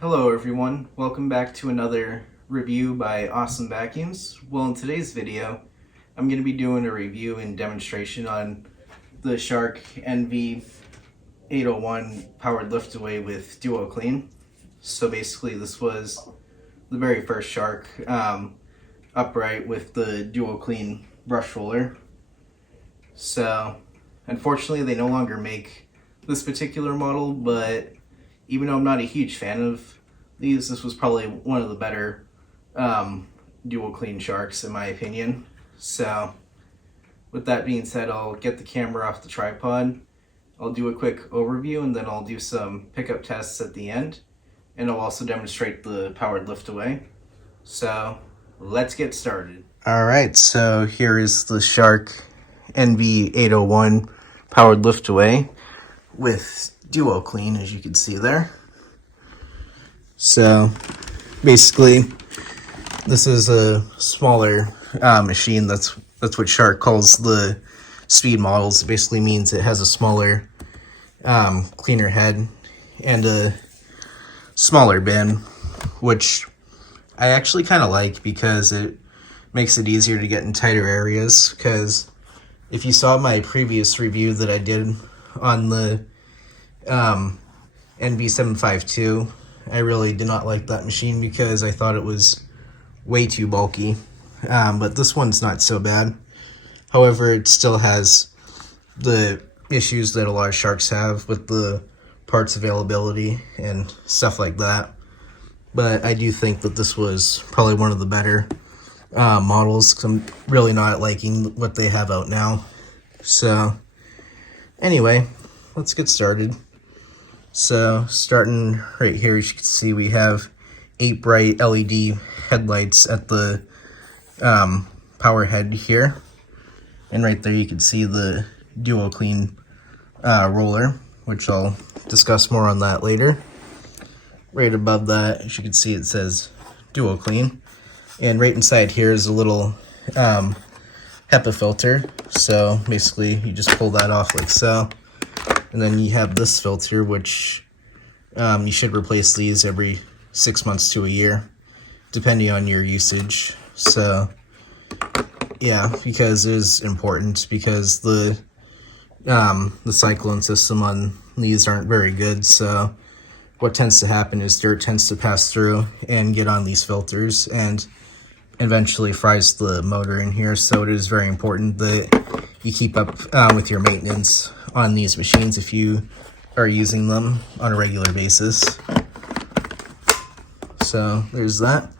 Hello everyone, welcome back to another review by AwesomeVacuums. Well, in today's video, I'm going to be doing a review and demonstration on the Shark NV801 powered liftaway with DuoClean. So basically this was the very first Shark upright with the DuoClean brush roller. So unfortunately they no longer make this particular model, but even though I'm not a huge fan of these, this was probably one of the better DuoClean Sharks in my opinion. So with that being said, I'll get the camera off the tripod, I'll do a quick overview, and then I'll do some pickup tests at the end, and I'll also demonstrate the powered liftaway. So let's get started. Alright, so here is the Shark NV801 powered liftaway with DuoClean, as you can see there. So basically this is a smaller machine. That's what Shark calls the speed models. It basically means it has a smaller cleaner head and a smaller bin, which I actually kind of like because it makes it easier to get in tighter areas. Because if you saw my previous review that I did on the NV752, I really did not like that machine because I thought it was way too bulky. But this one's not so bad. However, it still has the issues that a lot of Sharks have with the parts availability and stuff like that. But I do think that this was probably one of the better models, because I'm really not liking what they have out now. So anyway, let's get started. So starting right here, as you can see, we have 8 bright LED headlights at the power head here. And right there you can see the DuoClean roller, which I'll discuss more on that later. Right above that, as you can see, it says DuoClean. And right inside here is a little HEPA filter. So basically you just pull that off like so. And then you have this filter, which you should replace these every 6 months to a year, depending on your usage. So yeah, because it is important, because the cyclone system on these aren't very good. So what tends to happen is dirt tends to pass through and get on these filters and eventually fries the motor in here. So it is very important that you keep up with your maintenance on these machines if you are using them on a regular basis. So there's that.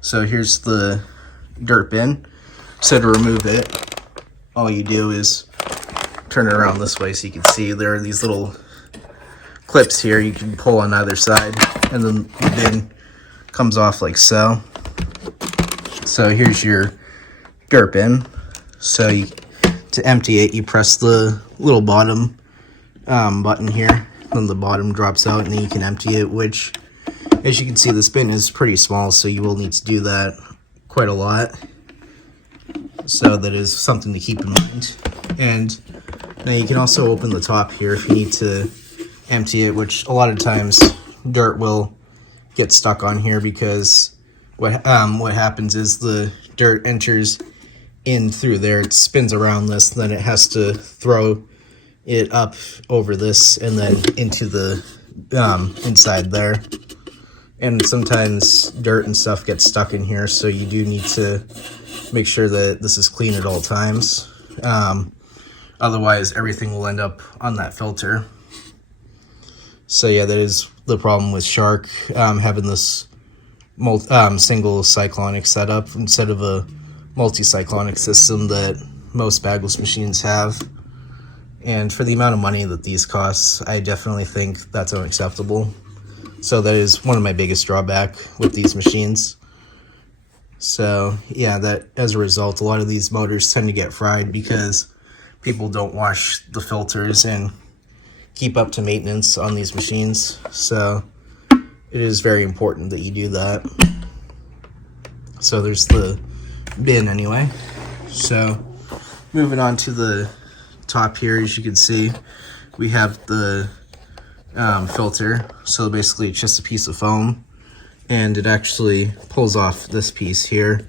So here's the dirt bin. So to remove it, all you do is turn it around this way so you can see there are these little clips here you can pull on either side, and then the bin comes off like so. So here's your dirt bin. So to empty it, you press the little bottom button here, then the bottom drops out, and then you can empty it, which, as you can see, this bin is pretty small, so you will need to do that quite a lot. So that is something to keep in mind. And now you can also open the top here if you need to empty it, which a lot of times dirt will get stuck on here, because what happens is the dirt enters in through there, it spins around this, then it has to throw it up over this and then into the inside there. And sometimes dirt and stuff gets stuck in here, so you do need to make sure that this is clean at all times. Otherwise everything will end up on that filter. So yeah, that is the problem with Shark having this single cyclonic setup instead of a multi-cyclonic system that most bagless machines have. And for the amount of money that these cost, I definitely think that's unacceptable. So that is one of my biggest drawback with these machines. So yeah, that as a result, a lot of these motors tend to get fried because people don't wash the filters and keep up to maintenance on these machines. So it is very important that you do that. So there's the bin anyway. So moving on to the top here, as you can see, we have the filter. So basically it's just a piece of foam, and it actually pulls off this piece here,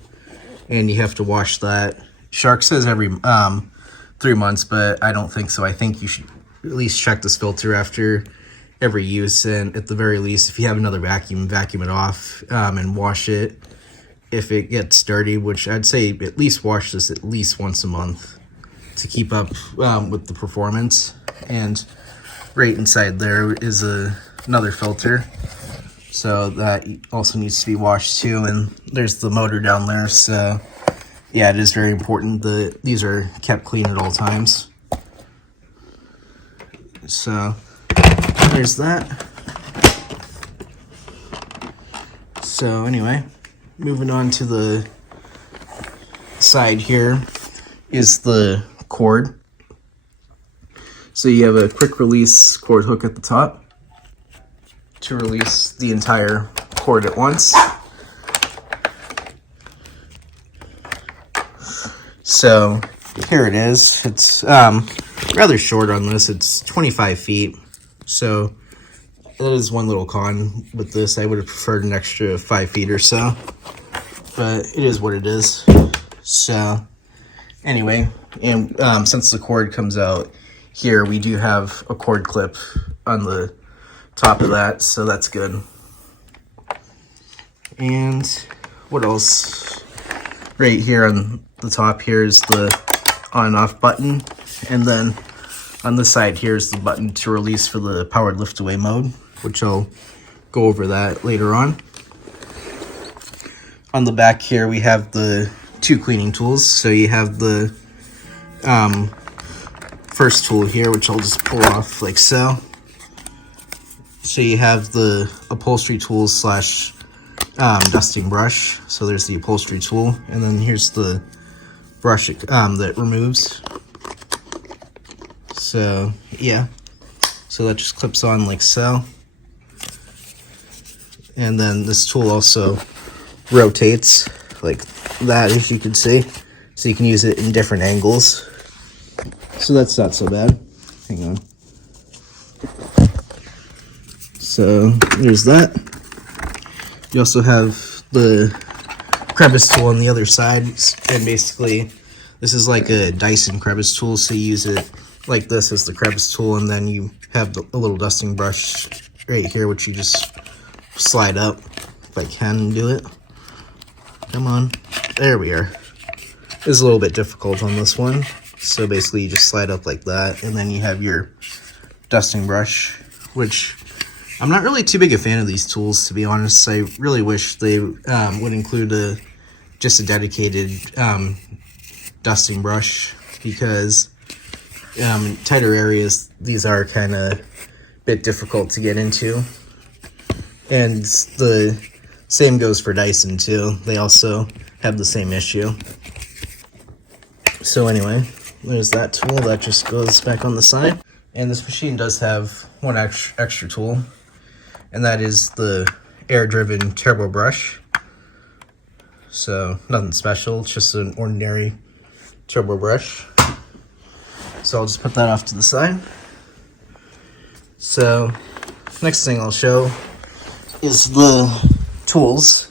and you have to wash that. Shark says every 3 months, but I don't think so. I think you should at least check this filter after every use, and at the very least, if you have another vacuum, vacuum it off and wash it if it gets dirty, which I'd say at least wash this at least once a month to keep up with the performance. And right inside there is another filter, so that also needs to be washed too. And there's the motor down there, so yeah, it is very important that these are kept clean at all times. So there's that. So anyway, moving on to the side here is the cord. So you have a quick release cord hook at the top to release the entire cord at once. So here it is. It's rather short on this. It's 25 feet. So that is one little con with this. I would have preferred an extra 5 feet or so, but it is what it is. So anyway, and since the cord comes out here, we do have a cord clip on the top of that, so that's good. And what else? Right here on the top here is the on and off button, and then on the side here is the button to release for the powered lift away mode, which I'll go over that later on. On the back here we have the 2 cleaning tools. So you have the first tool here, which I'll just pull off like so. So you have the upholstery tool slash dusting brush. So there's the upholstery tool, and then here's the brush that removes. So yeah, so that just clips on like so. And then this tool also rotates like that, as you can see, so you can use it in different angles. So that's not so bad. Hang on. So there's that. You also have the crevice tool on the other side, and basically this is like a Dyson crevice tool, so you use it like this as the crevice tool, and then you have a little dusting brush right here, which you just slide up, if I can do it. Come on. There we are. It's a little bit difficult on this one. So basically you just slide up like that, and then you have your dusting brush, which I'm not really too big a fan of these tools, to be honest. I really wish they would include just a dedicated dusting brush, because in tighter areas these are kind of a bit difficult to get into. And the same goes for Dyson too. They also have the same issue. So anyway, there's that tool. That just goes back on the side. And this machine does have one extra tool, and that is the air-driven turbo brush. So nothing special, it's just an ordinary turbo brush. So I'll just put that off to the side. So next thing I'll show is the tools.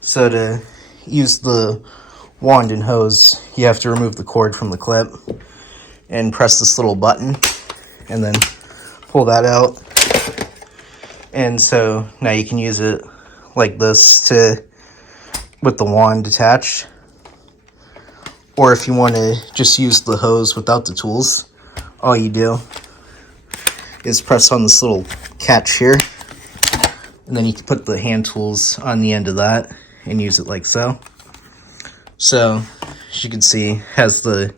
So to use the wand and hose, you have to remove the cord from the clip and press this little button, and then pull that out. And so now you can use it like this with the wand attached. Or if you want to just use the hose without the tools, all you do is press on this little catch here, and then you can put the hand tools on the end of that and use it like so. So as you can see, it has the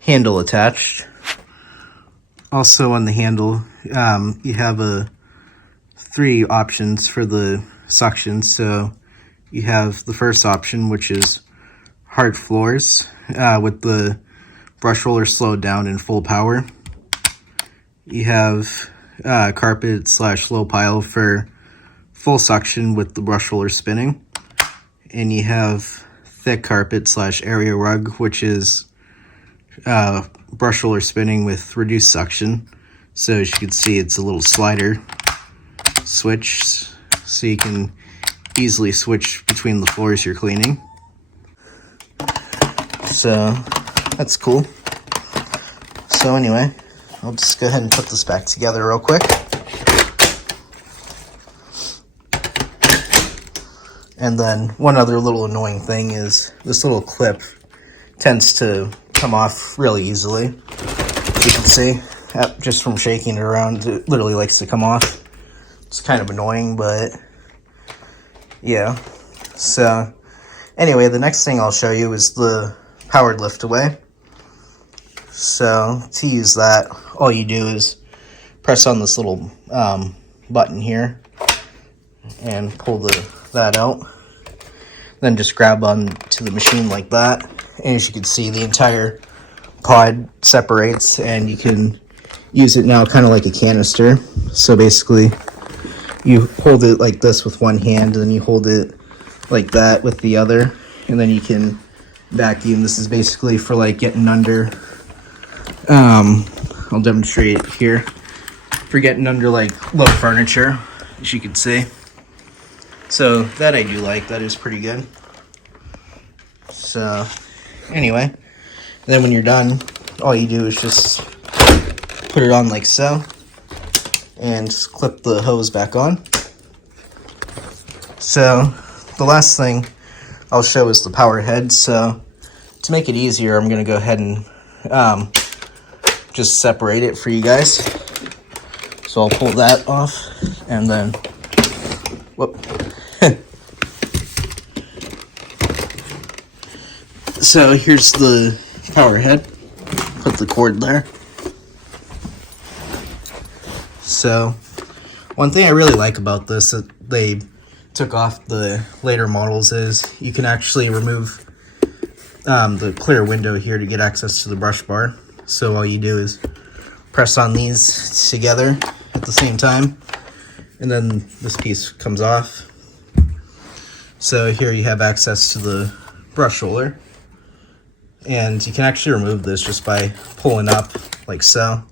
handle attached. Also on the handle, you have 3 options for the suction. So you have the first option, which is hard floors, with the brush roller slowed down in full power. You have carpet / low pile for full suction with the brush roller spinning. And you have thick carpet / area rug, which is brush roller spinning with reduced suction. So as you can see, it's a little slider switch, so you can easily switch between the floors you're cleaning. So that's cool. So anyway, I'll just go ahead and put this back together real quick. And then one other little annoying thing is this little clip tends to come off really easily. You can see, just from shaking it around, it literally likes to come off. It's kind of annoying, but yeah. So anyway, the next thing I'll show you is the powered lift away. So to use that, all you do is press on this little button here and pull that out. Then just grab onto the machine like that, and as you can see, the entire pod separates, and you can use it now kind of like a canister. So basically, you hold it like this with one hand, and then you hold it like that with the other, and then you can vacuum. This is basically for like getting under, I'll demonstrate it here, for getting under like low furniture, as you can see. So that I do like, that is pretty good. So anyway, then when you're done, all you do is just put it on like so, and just clip the hose back on. So the last thing I'll show is the power head. So to make it easier, I'm going to go ahead and just separate it for you guys. So I'll pull that off, and then, whoop. So here's the power head. Put the cord there. So one thing I really like about this that they took off the later models is you can actually remove the clear window here to get access to the brush bar. So all you do is press on these together at the same time, and then this piece comes off. So here you have access to the brush roller, and you can actually remove this just by pulling up like so.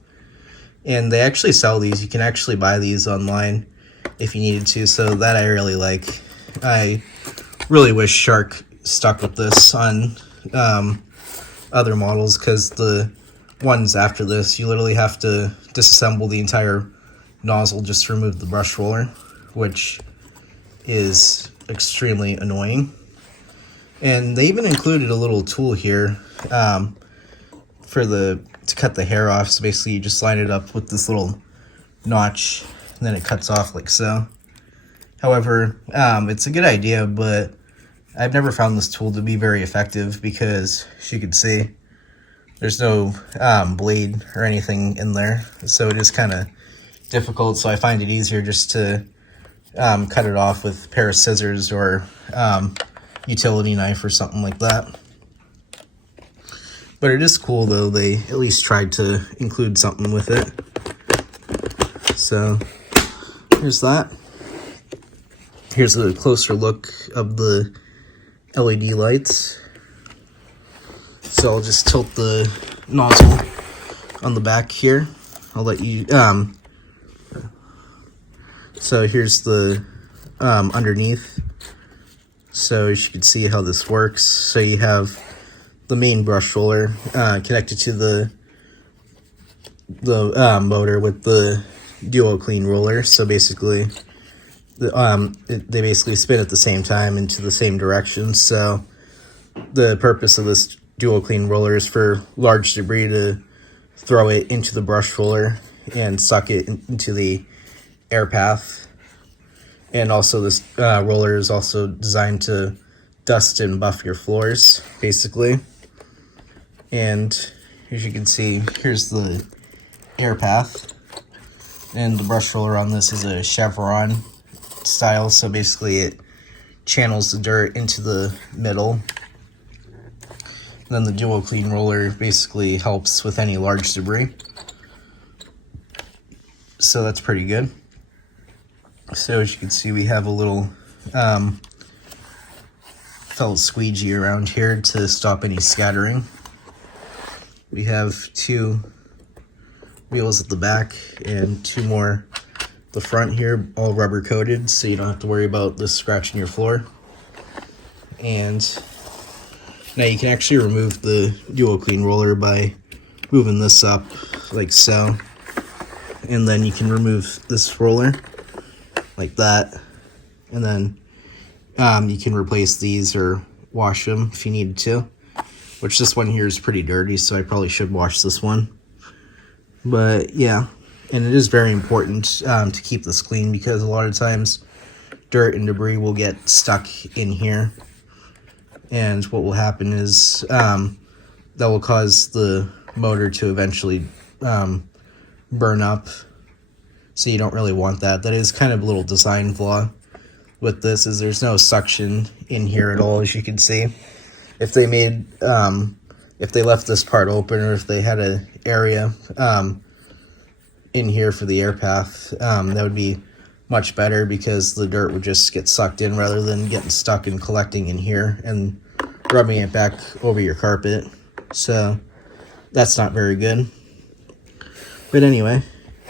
And they actually sell these. You can actually buy these online if you needed to, so that I really like. I really wish Shark stuck with this on other models, because the ones after this, you literally have to disassemble the entire nozzle just to remove the brush roller, which is extremely annoying. And they even included a little tool here to cut the hair off. So basically you just line it up with this little notch, and then it cuts off like so. However, it's a good idea, but I've never found this tool to be very effective, because as you can see, there's no blade or anything in there, so it is kind of difficult. So I find it easier just to cut it off with a pair of scissors or utility knife or something like that. But it is cool though, they at least tried to include something with it. So here's that. Here's a closer look of the LED lights. So I'll just tilt the nozzle on the back here. I'll let you so here's the underneath. So as you can see how this works, so you have the main brush roller connected to the motor with the DuoClean roller. So basically, they basically spin at the same time into the same direction. So the purpose of this DuoClean roller is for large debris to throw it into the brush roller and suck it into the air path. And also this roller is also designed to dust and buff your floors, basically. And as you can see, here's the air path. And the brush roller on this is a chevron style, so basically it channels the dirt into the middle. And then the DuoClean roller basically helps with any large debris. So that's pretty good. So as you can see, we have a little felt squeegee around here to stop any scattering. We have two wheels at the back and 2 more the front here, all rubber coated, so you don't have to worry about this scratching your floor. And now you can actually remove the DuoClean roller by moving this up like so, and then you can remove this roller like that, and then you can replace these or wash them if you needed to, which this one here is pretty dirty, so I probably should wash this one. But yeah, and it is very important to keep this clean, because a lot of times dirt and debris will get stuck in here, and what will happen is that will cause the motor to eventually burn up, so you don't really want that. That is kind of a little design flaw with this, is there's no suction in here at all, as you can see. If they made if they left this part open, or if they had an area in here for the air path, that would be much better, because the dirt would just get sucked in rather than getting stuck and collecting in here and rubbing it back over your carpet. So that's not very good. But anyway,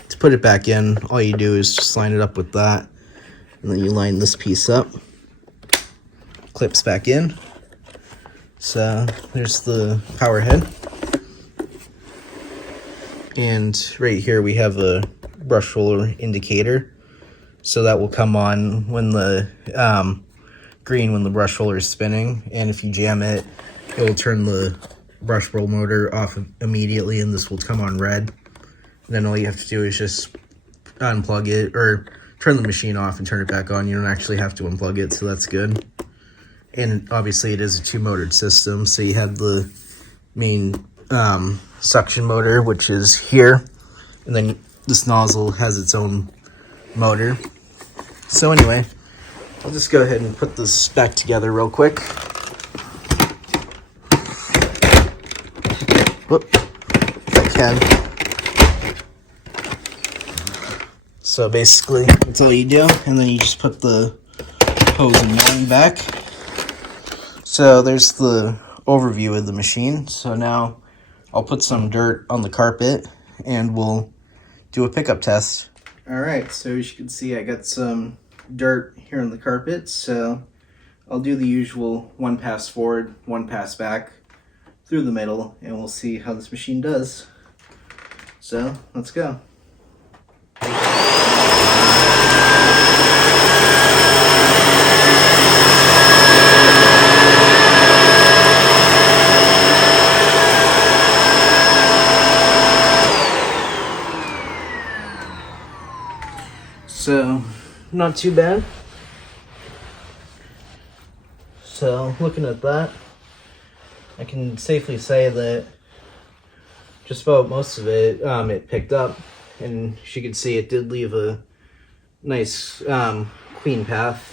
to put it back in, all you do is just line it up with that, and then you line this piece up, clips back in. So there's the power head, and right here we have a brush roller indicator, so that will come on when the green when the brush roller is spinning, and if you jam it, it will turn the brush roll motor off immediately, and this will come on red. And then all you have to do is just unplug it, or turn the machine off and turn it back on. You don't actually have to unplug it, so that's good. And obviously it is a 2-motored system, so you have the main suction motor, which is here, and then this nozzle has its own motor. So anyway, I'll just go ahead and put this back together real quick. Whoop, if I can. So basically, that's all you do, and then you just put the hose and mounting back. So there's the overview of the machine. So now I'll put some dirt on the carpet and we'll do a pickup test. Alright, so as you can see, I got some dirt here on the carpet, so I'll do the usual 1 pass forward, 1 pass back through the middle, and we'll see how this machine does. So let's go. So, not too bad. So, looking at that, I can safely say that just about most of it, it picked up. And as you can see, it did leave a nice, clean path.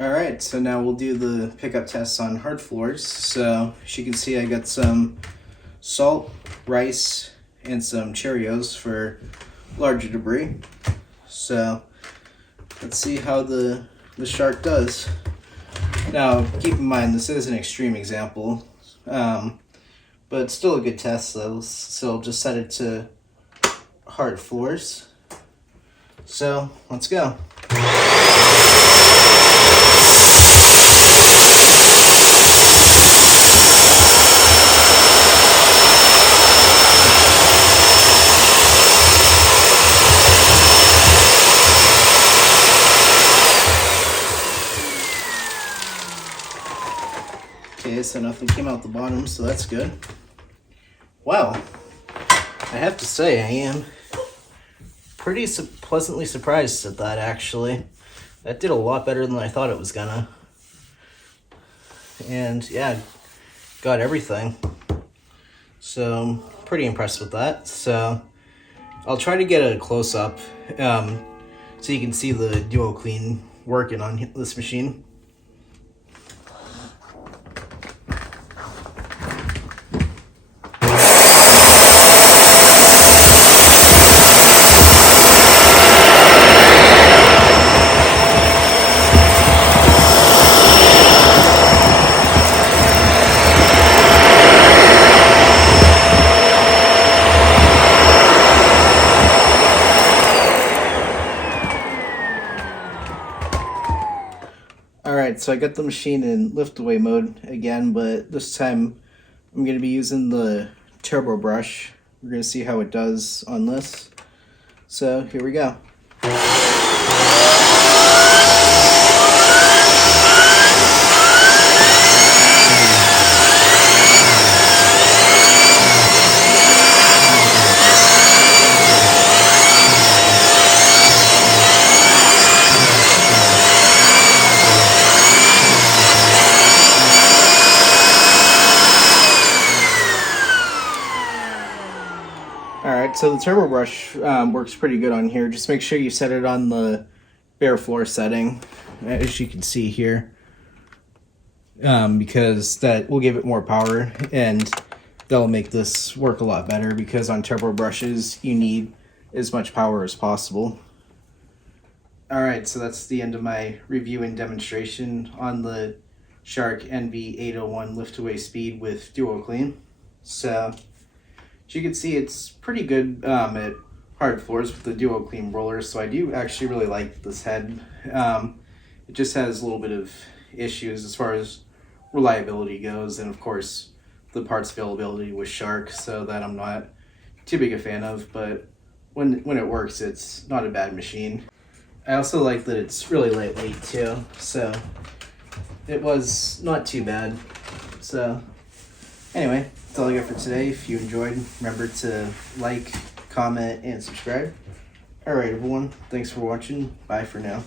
Alright, so now we'll do the pickup tests on hard floors. So as you can see, I got some salt, rice, and some Cheerios for larger debris. So let's see how the shark does. Now keep in mind this is an extreme example, but it's still a good test though. So I'll just set it to hard floors. So let's go. Okay, so nothing came out the bottom, so that's good. Wow, I have to say I am pretty pleasantly surprised at that, actually. That did a lot better than I thought it was gonna. And yeah, got everything. So pretty impressed with that. So I'll try to get a close-up so you can see the DuoClean working on this machine. Alright, so I got the machine in lift away mode again, but this time I'm going to be using the turbo brush. We're going to see how it does on this. So here we go. Alright, so the turbo brush works pretty good on here. Just make sure you set it on the bare floor setting, as you can see here, because that will give it more power and that'll make this work a lot better, because on turbo brushes you need as much power as possible. Alright, so that's the end of my review and demonstration on the Shark NV801 lift-away speed with DuoClean. So as you can see, it's pretty good at hard floors with the DuoClean roller, so I do actually really like this head. It just has a little bit of issues as far as reliability goes, and of course the parts availability with Shark, so that I'm not too big a fan of, but when it works, it's not a bad machine. I also like that it's really lightweight too, so it was not too bad. So anyway, that's all I got for today. If you enjoyed, remember to like, comment, and subscribe. Alright everyone, thanks for watching. Bye for now.